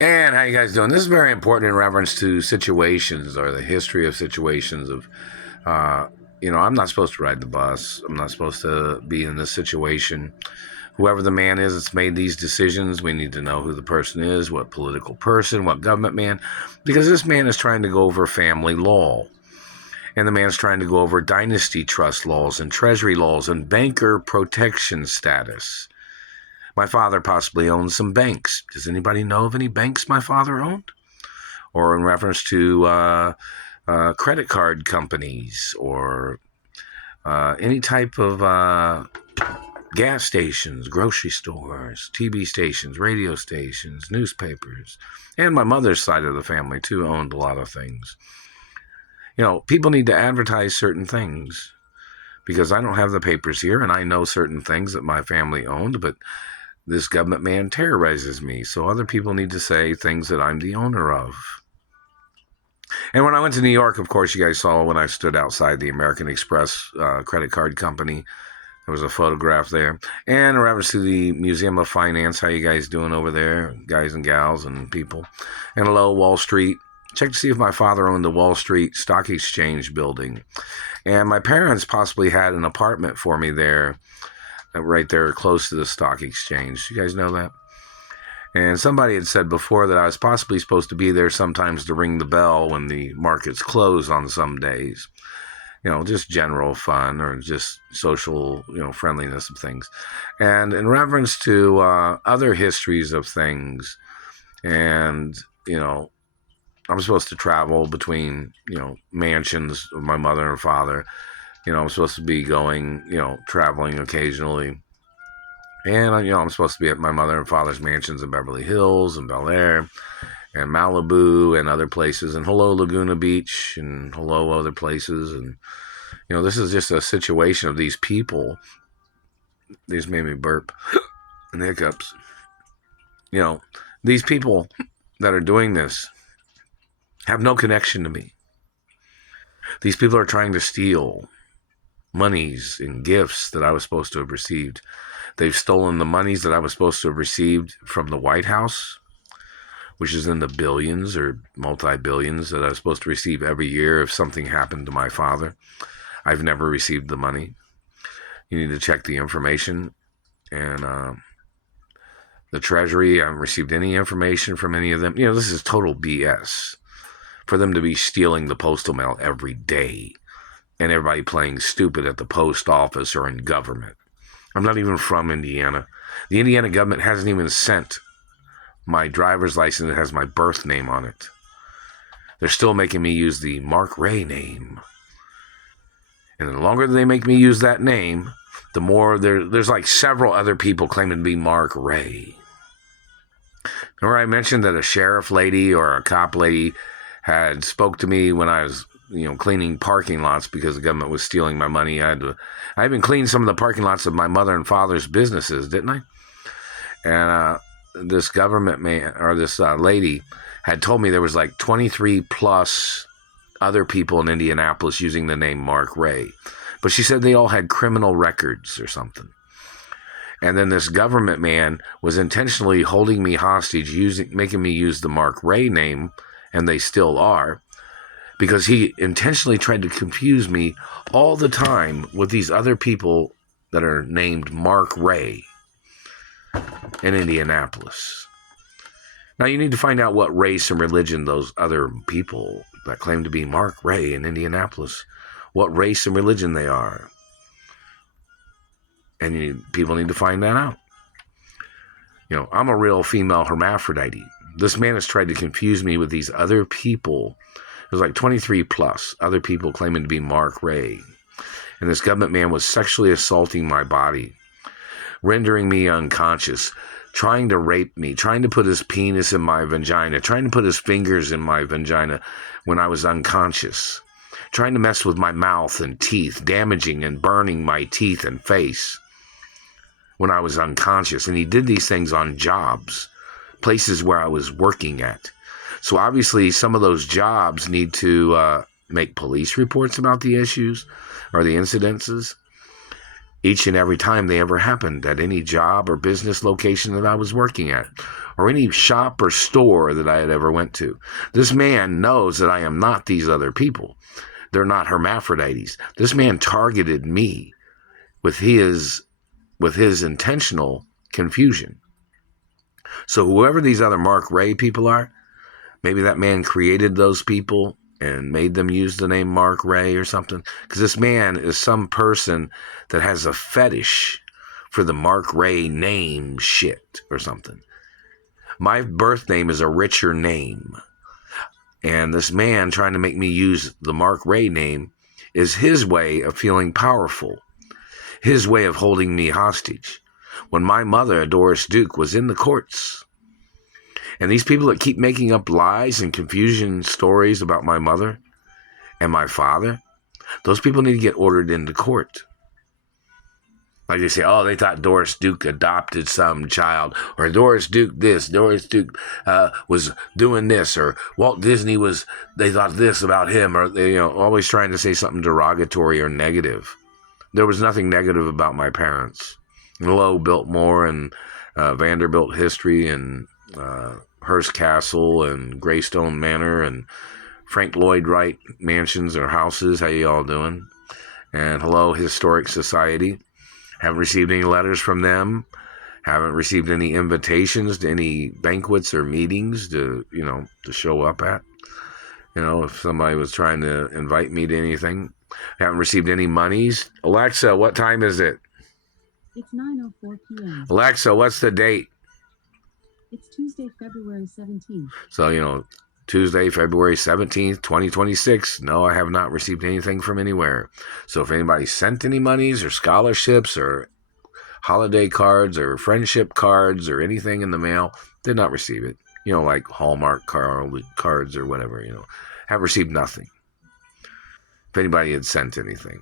And how you guys doing? This is very important in reference to situations or the history of situations of, uh, I'm not supposed to ride the bus. I'm not supposed to be in this situation. Whoever the man is that's made these decisions, we need to know who the person is, what political person, what government man, because this man is trying to go over family law. And the man's trying to go over dynasty trust laws and treasury laws and banker protection status. My father possibly owns some banks. Does anybody know of any banks my father owned? Or in reference to credit card companies or any type of gas stations, grocery stores, TV stations, radio stations, newspapers. And my mother's side of the family, too, owned a lot of things. People need to advertise certain things because I don't have the papers here and I know certain things that my family owned, but this government man terrorizes me. So other people need to say things that I'm the owner of. And when I went to New York, of course, you guys saw when I stood outside the American Express credit card company. There was a photograph there. And in reference to the Museum of Finance, how you guys doing over there, guys and gals and people? And hello, Wall Street. Check to see if my father owned the Wall Street Stock Exchange building. And my parents possibly had an apartment for me there, right there close to the stock exchange. You guys know that? And somebody had said before that I was possibly supposed to be there sometimes to ring the bell when the markets close on some days. Just general fun or just social, friendliness of things. And in reference to other histories of things, and, I'm supposed to travel between, mansions of my mother and father. I'm supposed to be going, traveling occasionally. And, I'm supposed to be at my mother and father's mansions in Beverly Hills and Bel Air and Malibu and other places. And hello, Laguna Beach and hello, other places. And, this is just a situation of these people. These made me burp and hiccups. These people that are doing this have no connection to me. These people are trying to steal monies and gifts that I was supposed to have received. They've stolen the monies that I was supposed to have received from the White House, which is in the billions or multi-billions that I was supposed to receive every year if something happened to my father. I've never received the money. You need to check the information. And the Treasury, I haven't received any information from any of them. This is total BS for them to be stealing the postal mail every day and everybody playing stupid at the post office or in government. I'm not even from Indiana. The Indiana government hasn't even sent my driver's license that has my birth name on it. They're still making me use the Mark Ray name. And the longer they make me use that name, the more there's like several other people claiming to be Mark Ray. Remember I mentioned that a sheriff lady or a cop lady had spoke to me when I was cleaning parking lots because the government was stealing my money. I even cleaned some of the parking lots of my mother and father's businesses, didn't I? And this government man or this lady had told me there was like 23 plus other people in Indianapolis using the name Mark Ray. But she said they all had criminal records or something. And then this government man was intentionally holding me hostage, making me use the Mark Ray name, and they still are, because he intentionally tried to confuse me all the time with these other people that are named Mark Ray in Indianapolis. Now you need to find out what race and religion those other people that claim to be Mark Ray in Indianapolis, what race and religion they are. And people need to find that out. I'm a real female hermaphrodite. This man has tried to confuse me with these other people. There's like 23 plus other people claiming to be Mark Ray. And this government man was sexually assaulting my body, rendering me unconscious, trying to rape me, trying to put his penis in my vagina, trying to put his fingers in my vagina when I was unconscious, trying to mess with my mouth and teeth, damaging and burning my teeth and face when I was unconscious. And he did these things on jobs, places where I was working at. So obviously some of those jobs need to make police reports about the issues or the incidences. each and every time they ever happened at any job or business location that I was working at, or any shop or store that I had ever went to. This man knows that I am not these other people. They're not hermaphrodites. This man targeted me with his intentional confusion. So whoever these other Mark Ray people are, maybe that man created those people and made them use the name Mark Ray or something. Because this man is some person that has a fetish for the Mark Ray name shit or something. My birth name is a richer name. And this man trying to make me use the Mark Ray name is his way of feeling powerful. His way of holding me hostage. When my mother, Doris Duke, was in the courts, and these people that keep making up lies and confusion stories about my mother and my father, those people need to get ordered into court. Like they say, oh, they thought Doris Duke adopted some child, or Doris Duke this, Doris Duke was doing this, or Walt Disney they thought this about him, or they, always trying to say something derogatory or negative. There was nothing negative about my parents. Lowe Biltmore and Vanderbilt history and Hearst Castle and Greystone Manor and Frank Lloyd Wright mansions or houses. How you all doing? And hello, Historic Society. Haven't received any letters from them. Haven't received any invitations to any banquets or meetings to show up at. If somebody was trying to invite me to anything. Haven't received any monies. Alexa, what time is it? It's 9:04 p.m. Alexa, what's the date? It's Tuesday, February 17th. So, Tuesday, February 17th, 2026. No, I have not received anything from anywhere. So if anybody sent any monies or scholarships or holiday cards or friendship cards or anything in the mail, did not receive it. Like Hallmark cards or whatever, have received nothing. If anybody had sent anything.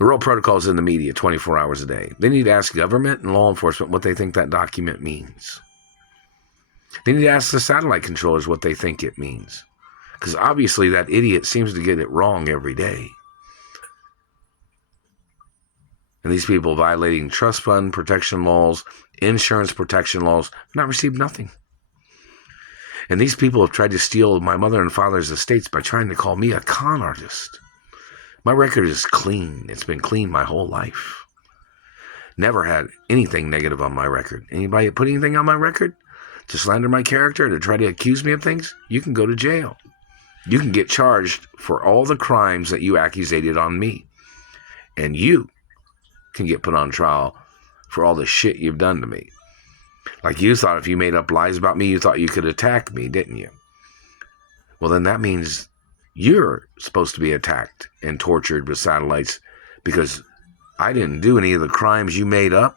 The real protocol is in the media 24 hours a day. They need to ask government and law enforcement what they think that document means. They need to ask the satellite controllers what they think it means. Because obviously that idiot seems to get it wrong every day. And these people violating trust fund protection laws, insurance protection laws, have not received nothing. And these people have tried to steal my mother and father's estates by trying to call me a con artist. My record is clean. It's been clean my whole life. Never had anything negative on my record. Anybody put anything on my record to slander my character, to try to accuse me of things, you can go to jail. You can get charged for all the crimes that you accusated on me. And you can get put on trial for all the shit you've done to me. Like you thought if you made up lies about me, you thought you could attack me, didn't you? Well, then that means you're supposed to be attacked and tortured with satellites because I didn't do any of the crimes you made up.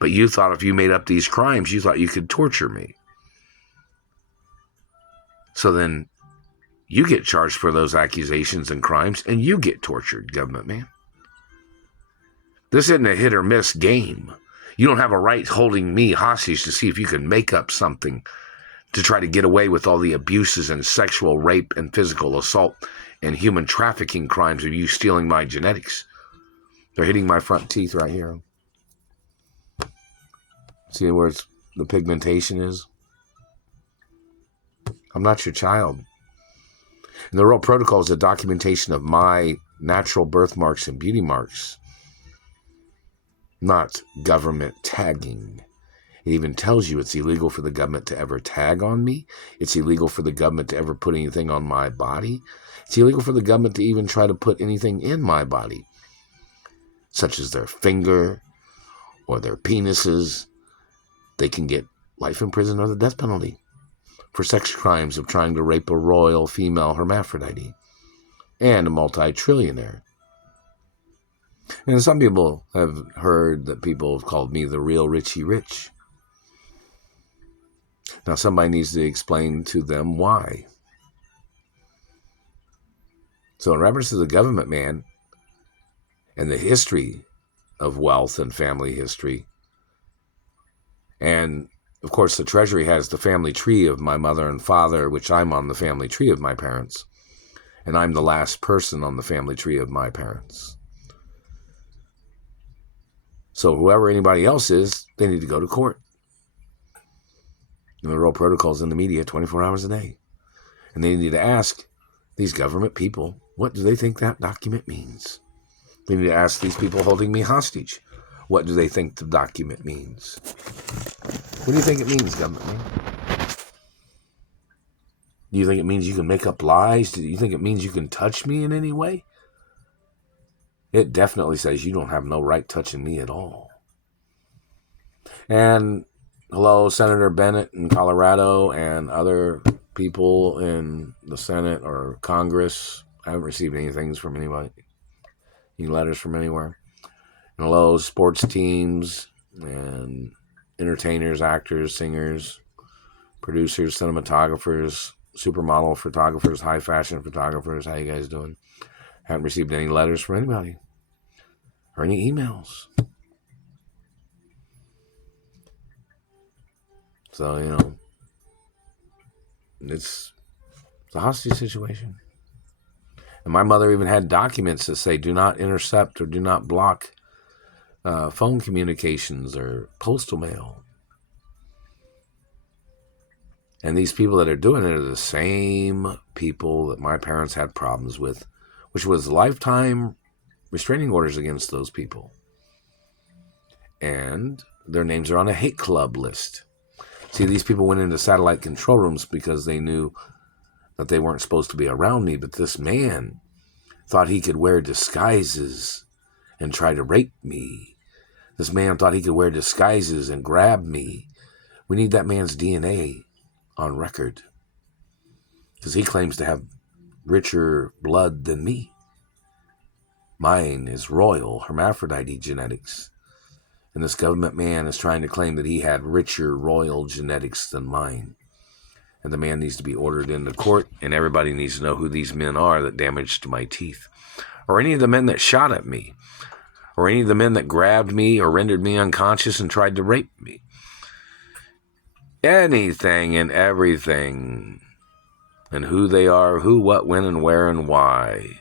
But you thought if you made up these crimes, you thought you could torture me. So then you get charged for those accusations and crimes, and you get tortured, government man. This isn't a hit or miss game. You don't have a right holding me hostage to see if you can make up something to try to get away with all the abuses and sexual rape and physical assault and human trafficking crimes of you stealing my genetics. They're hitting my front teeth right here. See where the pigmentation is? I'm not your child. And the real protocol is a documentation of my natural birthmarks and beauty marks, not government tagging. It even tells you it's illegal for the government to ever tag on me. It's illegal for the government to ever put anything on my body. It's illegal for the government to even try to put anything in my body, such as their finger or their penises. They can get life in prison or the death penalty for sex crimes of trying to rape a royal female hermaphrodite and a multi-trillionaire. And some people have heard that people have called me the real Richie Rich. Now somebody needs to explain to them why. So in reference to the government man and the history of wealth and family history, and of course the Treasury has the family tree of my mother and father, which I'm on the family tree of my parents, and I'm the last person on the family tree of my parents. So whoever anybody else is, they need to go to court. And the real protocols in the media 24 hours a day. And they need to ask these government people, what do they think that document means? They need to ask these people holding me hostage, what do they think the document means? What do you think it means, government man? Do you think it means you can make up lies? Do you think it means you can touch me in any way? It definitely says you don't have no right touching me at all. And hello, Senator Bennett in Colorado and other people in the Senate or Congress. I haven't received anything from anybody, any letters from anywhere. And hello, sports teams and entertainers, actors, singers, producers, cinematographers, supermodel photographers, high fashion photographers. How you guys doing? Haven't received any letters from anybody or any emails. So, it's a hostage situation. And my mother even had documents that say do not intercept or do not block phone communications or postal mail. And these people that are doing it are the same people that my parents had problems with, which was lifetime restraining orders against those people. And their names are on a hate club list. See, these people went into satellite control rooms because they knew that they weren't supposed to be around me, but this man thought he could wear disguises and try to rape me. This man thought he could wear disguises and grab me. We need that man's DNA on record because he claims to have richer blood than me. Mine is royal hermaphrodite genetics. And this government man is trying to claim that he had richer royal genetics than mine. And the man needs to be ordered into court, and everybody needs to know who these men are that damaged my teeth. Or any of the men that shot at me. Or any of the men that grabbed me or rendered me unconscious and tried to rape me. Anything and everything. And who they are, who, what, when, and where, and why.